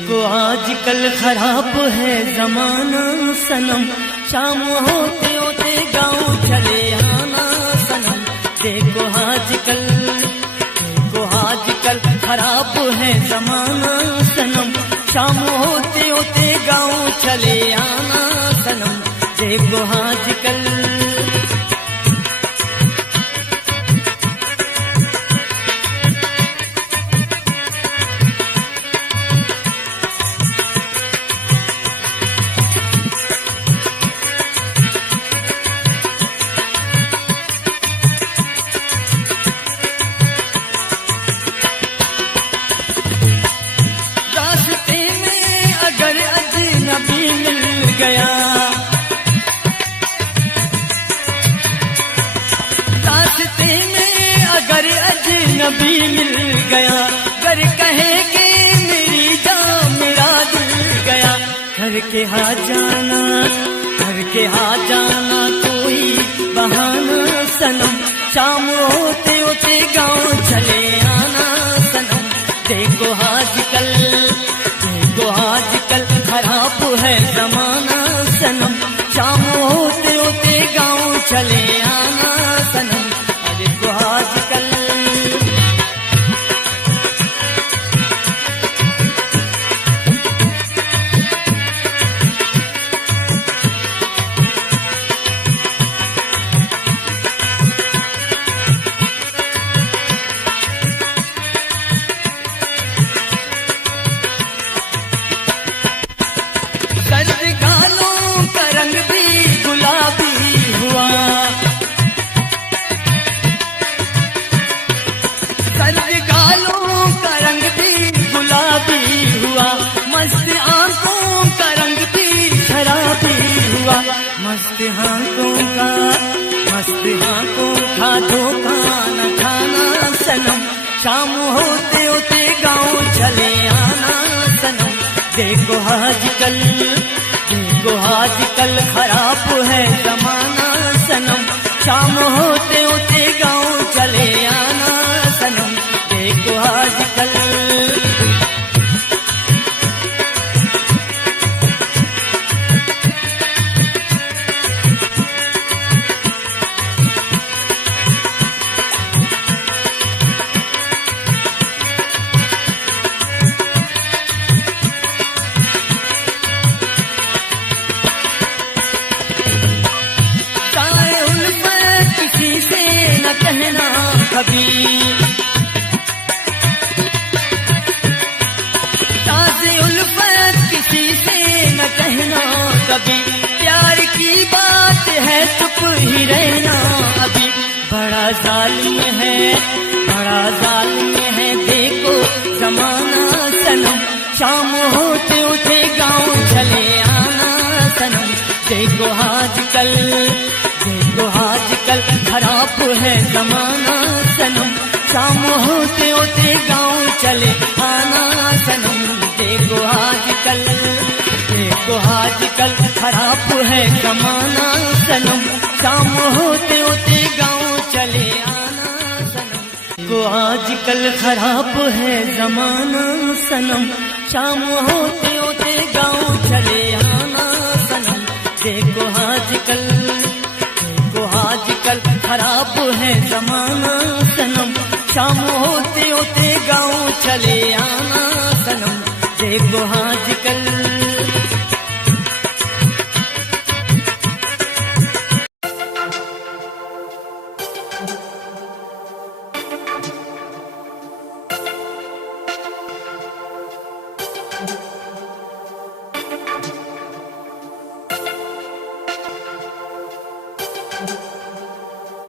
को आजकल खराब है जमाना सनम, शाम होते होते गाँव चले आना सनम। देखो आजकल खराब है जमाना सनम, शाम होते होते गाँव चले आना सनम। देखो आजकल नबी मिल गया, घर कहे कि मेरी जान मेरा दिल गया। घर के हाँ जाना कोई बहाना सनम, शाम होते होते गाँव चले आना सनम। देखो आजकल खराब है जमाना सनम, शाम होते होते गाँव चले आना सनम। देखो आजकल मस्त आंखों का धोखा न खाना सनम, शाम होते होते गाँव चले आना सनम। देखो आजकल खराब है जमाना सनम, शाम होते होते गाँव चले आना सनम। देखो आजकल कहना कभी ताज़े उल्फत किसी से न कहना कभी, प्यार की बात है चुप ही रहना अभी। बड़ा जालिम है देखो जमाना सनम, शाम होते होते गाँव चले आना सनम। देखो आजकल खराब है जमाना सनम, शाम होते होते गाँव चले आना सनम। देखो आजकल खराब है जमाना सनम, शाम होते होते गाँव चले आना सनम। देखो आजकल खराब है जमाना सनम, शाम होते होते गाँव चले आना सनम। देखो आजकल खराब है जमाना सनम, शाम होते होते गाँव चले आना सनम। देखो आजकल you.